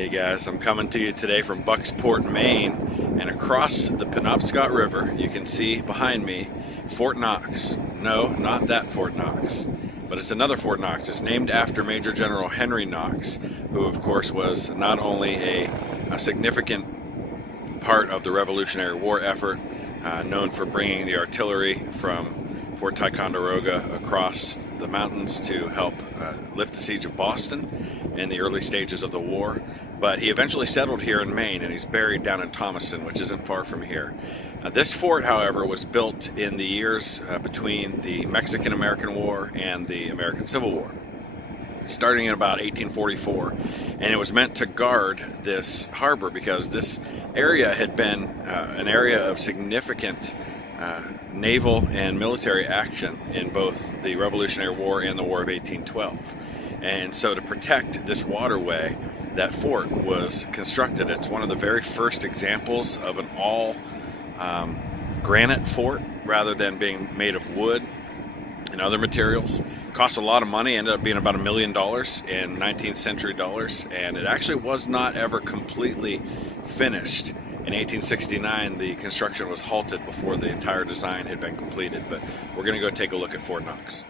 Hey guys, I'm coming to you today from Bucksport, Maine, and across the Penobscot River you can see behind me Fort Knox. No, not that Fort Knox, but it's another Fort Knox. It's named after Major General Henry Knox, who of course was not only a significant part of the Revolutionary War effort, known for bringing the artillery from Fort Ticonderoga across the mountains to help lift the siege of Boston in the early stages of the war, but he eventually settled here in Maine, and he's buried down in Thomaston, which isn't far from here. This fort, however, was built in the years between the Mexican-American War and the American Civil War, starting in about 1844, and it was meant to guard this harbor because this area had been an area of significant naval and military action in both the Revolutionary War and the War of 1812. And so to protect this waterway, that fort was constructed. It's one of the very first examples of an all granite fort rather than being made of wood and other materials. It cost a lot of money, ended up being about $1 million in 19th century dollars, and it actually was not ever completely finished. In 1869, the construction was halted before the entire design had been completed, but we're going to go take a look at Fort Knox.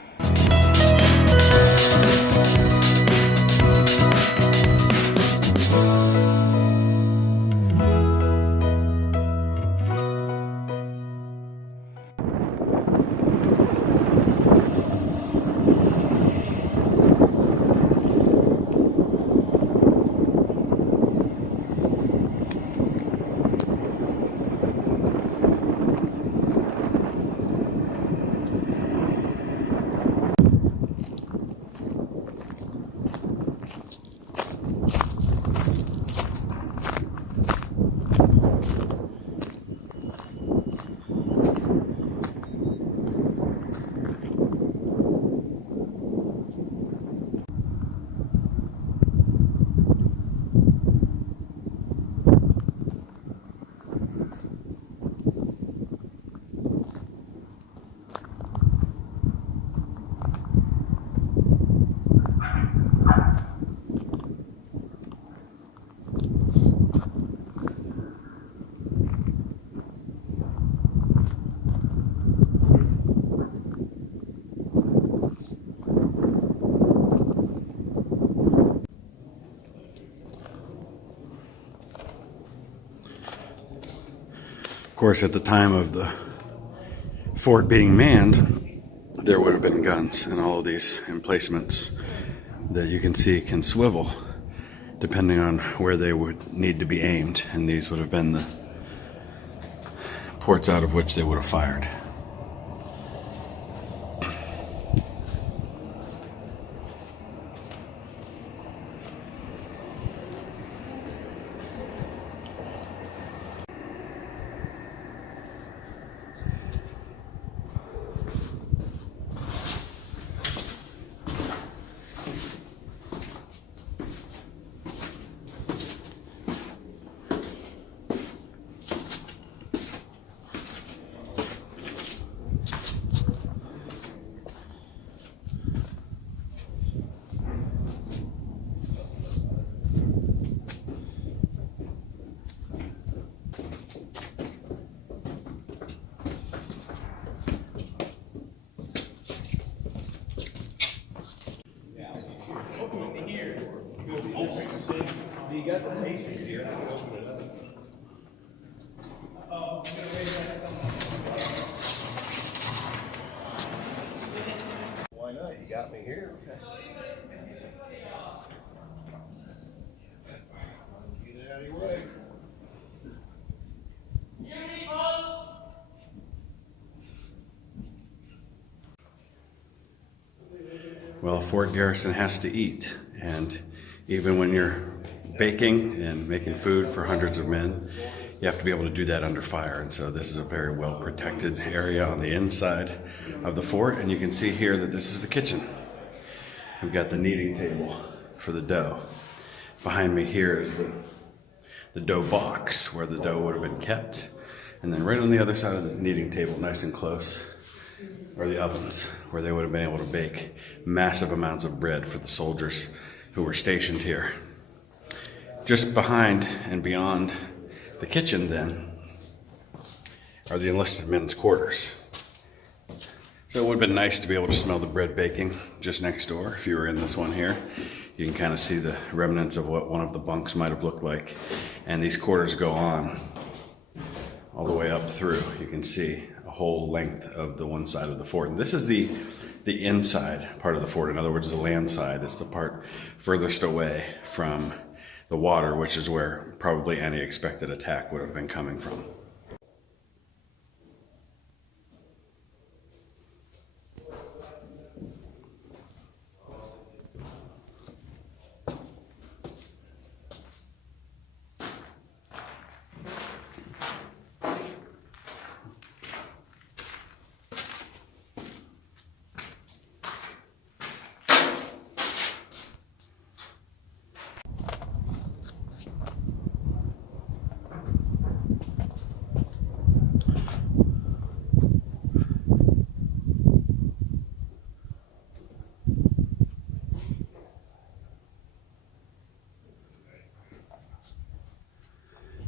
Of course, at the time of the fort being manned, there would have been guns, and all of these emplacements that you can see can swivel depending on where they would need to be aimed, and these would have been the ports out of which they would have fired. You got the pieces here. Why not? You got me here. Get it out of your way. Well, a fort garrison has to eat, and even when you're baking and making food for hundreds of men, you have to be able to do that under fire. And so this is a very well protected area on the inside of the fort, and you can see here that this is the kitchen. We've got the kneading table for the dough. Behind me here is the dough box where the dough would have been kept, and then right on the other side of the kneading table, nice and close, are the ovens where they would have been able to bake massive amounts of bread for the soldiers who were stationed here. Just behind and beyond the kitchen then are the enlisted men's quarters. So it would have been nice to be able to smell the bread baking just next door. If you were in this one here, you can kind of see the remnants of what one of the bunks might have looked like. And these quarters go on all the way up through. You can see a whole length of the one side of the fort. And this is the inside part of the fort. In other words, the land side. It's the part furthest away from the water, which is where probably any expected attack would have been coming from.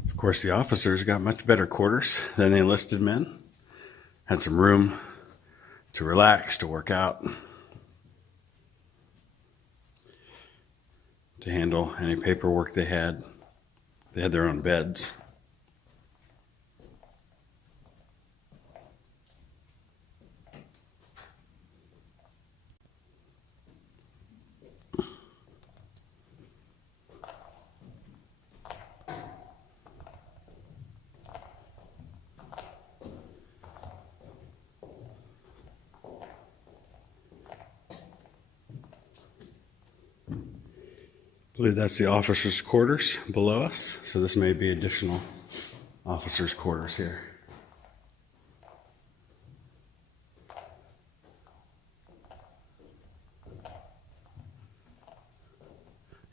Of course, the officers got much better quarters than the enlisted men. Had some room to relax, to work out, to handle any paperwork they had. They had their own beds. I believe that's the officers' quarters below us, so this may be additional officers' quarters here.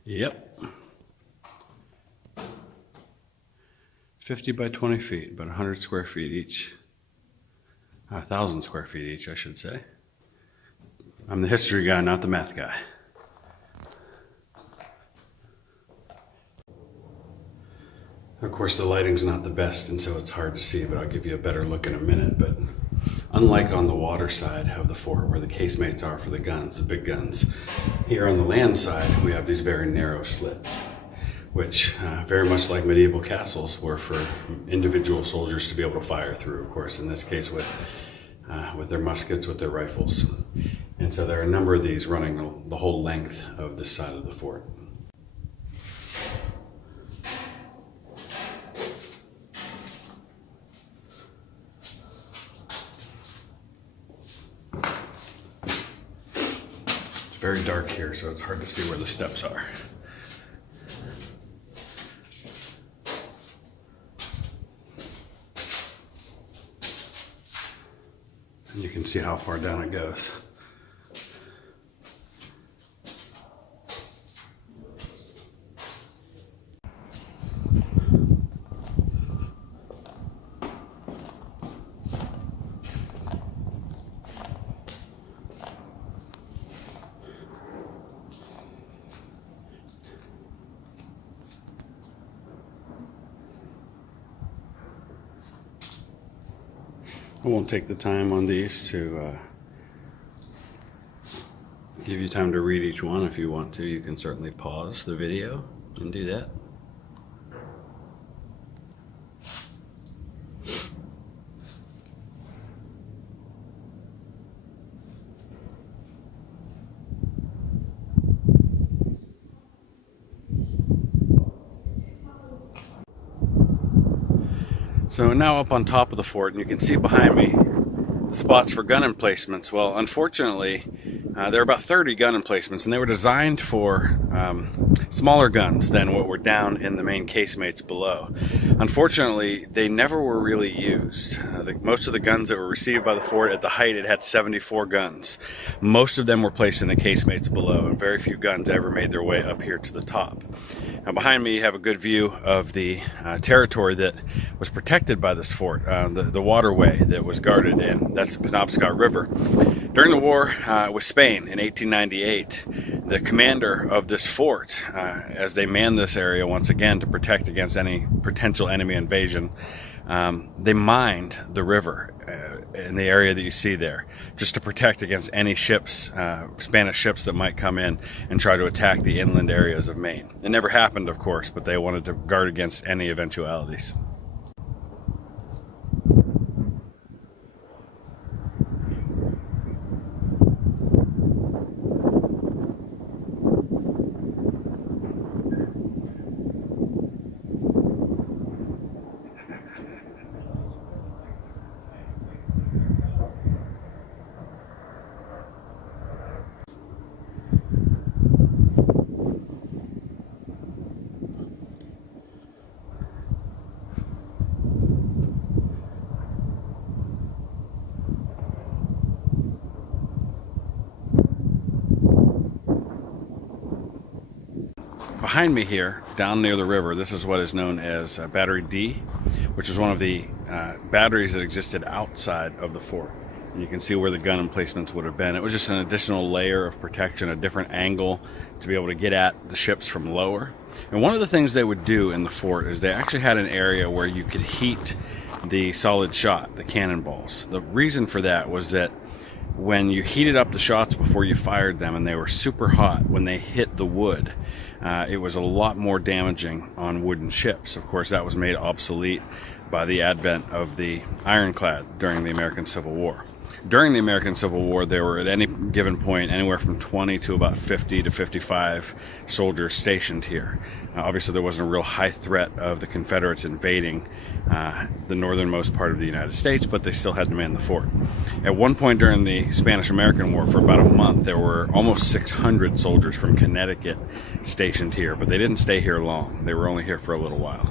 Yep. 50 by 20 feet, about 100 square feet each. 1,000 square feet each, I should say. I'm the history guy, not the math guy. Of course, the lighting's not the best, and so it's hard to see, but I'll give you a better look in a minute. But unlike on the water side of the fort, where the casemates are for the guns, the big guns, here on the land side, we have these very narrow slits, which, very much like medieval castles, were for individual soldiers to be able to fire through, of course, in this case with their muskets, with their rifles. And so there are a number of these running the whole length of this side of the fort. Very dark here, so it's hard to see where the steps are. And you can see how far down it goes. I won't take the time on these to give you time to read each one. If you want to, you can certainly pause the video and do that. So now up on top of the fort, and you can see behind me the spots for gun emplacements. Well, unfortunately, there are about 30 gun emplacements, and they were designed for smaller guns than what were down in the main casemates below. Unfortunately, they never were really used. Most of the guns that were received by the fort at the height, it had 74 guns. Most of them were placed in the casemates below, and very few guns ever made their way up here to the top. Now behind me you have a good view of the territory that was protected by this fort, the waterway that was guarded in. That's the Penobscot River. During the war with Spain in 1898, the commander of this fort, as they manned this area once again to protect against any potential enemy invasion, they mined the river in the area that you see there, just to protect against any ships, Spanish ships that might come in and try to attack the inland areas of Maine. It never happened, of course, but they wanted to guard against any eventualities. Behind me here, down near the river, this is what is known as Battery D, which is one of the batteries that existed outside of the fort. And you can see where the gun emplacements would have been. It was just an additional layer of protection, a different angle to be able to get at the ships from lower. And one of the things they would do in the fort is they actually had an area where you could heat the solid shot, the cannonballs. The reason for that was that when you heated up the shots before you fired them and they were super hot, when they hit the wood, it was a lot more damaging on wooden ships. Of course, that was made obsolete by the advent of the ironclad during the American Civil War. During the American Civil War, there were at any given point anywhere from 20 to about 50 to 55 soldiers stationed here. Obviously, there wasn't a real high threat of the Confederates invading the northernmost part of the United States, but they still had to man the fort. At one point during the Spanish-American War, for about a month, there were almost 600 soldiers from Connecticut stationed here, but they didn't stay here long. They were only here for a little while.